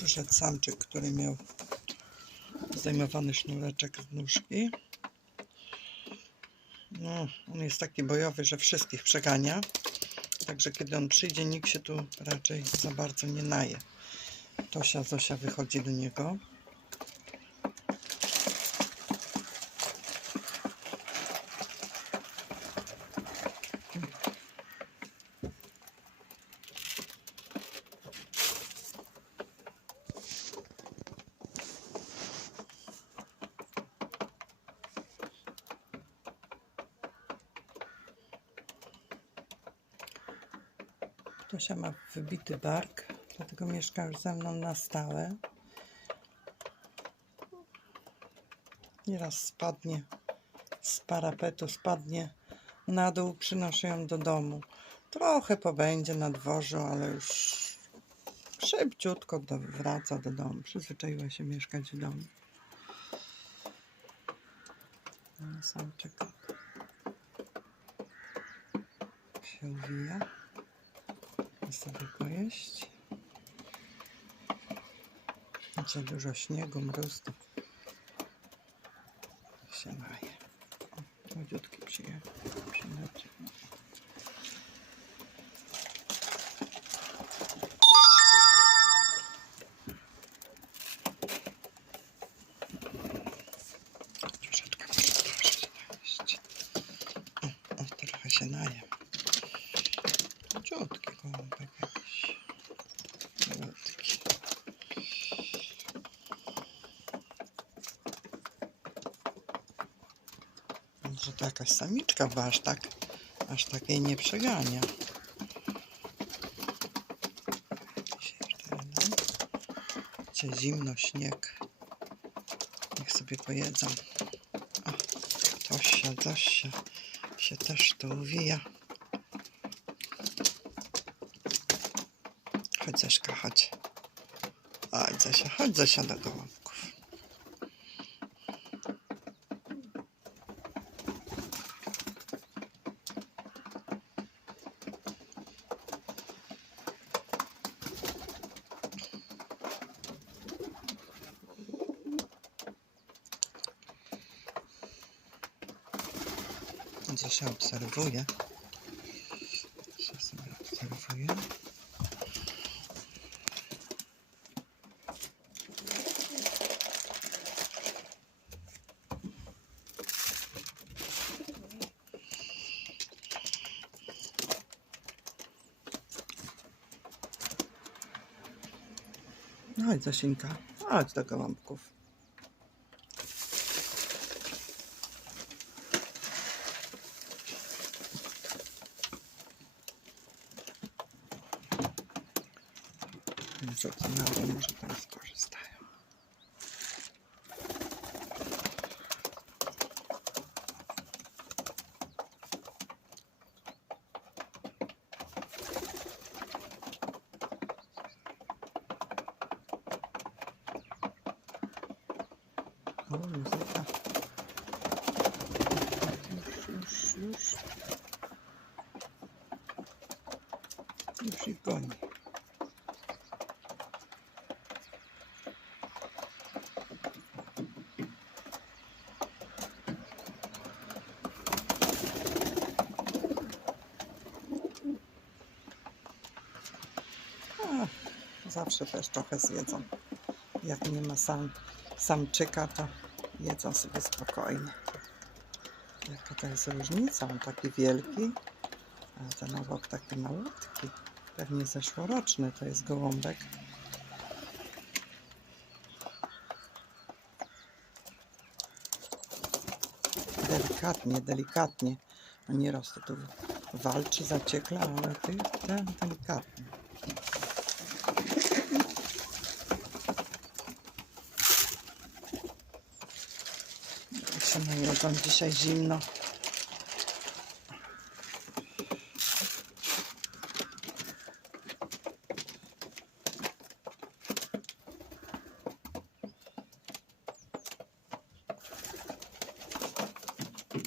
Przyszedł samczyk, który miał zdejmowany sznureczek z nóżki. No, on jest taki bojowy, że wszystkich przegania. Także kiedy on przyjdzie, nikt się tu raczej za bardzo nie naje. Tosia, Zosia wychodzi do niego. Tosia ma wybity bark, dlatego mieszka już ze mną na stałe. Nieraz spadnie z parapetu, spadnie na dół, przynoszę ją do domu. Trochę pobędzie na dworzu, ale już szybciutko do, wraca do domu. Przyzwyczaiła się mieszkać w domu. Sam czeka. Się uwija. Sobie pojeść. Za dużo śniegu, mróz, się naje. O, Młodziutki przyjechał. Troszeczkę proszę się najeść. Się gołąbek jakiś. Malutki. Może to jakaś samiczka, bo aż tak, aż takiej nie przegania. Dzisiaj zimno, śnieg. Niech sobie pojedzą. O, Tosia, Zosia się też tu uwija. Chodź Zośka, chodź. Chodź Zosia, chodź Zosia do gołąbków. Zosia obserwuje. Sobie obserwuje. No chodź Zosinka, chodź do gołąbków. Może teraz korzystają. O, muzyka. Już, już, już. Już goni. A, zawsze też trochę zjedzą. Jak nie ma sam, samczyka, to jedzą sobie spokojnie. Jaka to jest różnica? On taki wielki, a ten obok taki malutki. Pewnie zeszłoroczny to jest gołąbek. Delikatnie, delikatnie. Nieraz to tu walczy, zaciekla, ale ty, ten delikatnie. Jak się najedzą dzisiaj zimno.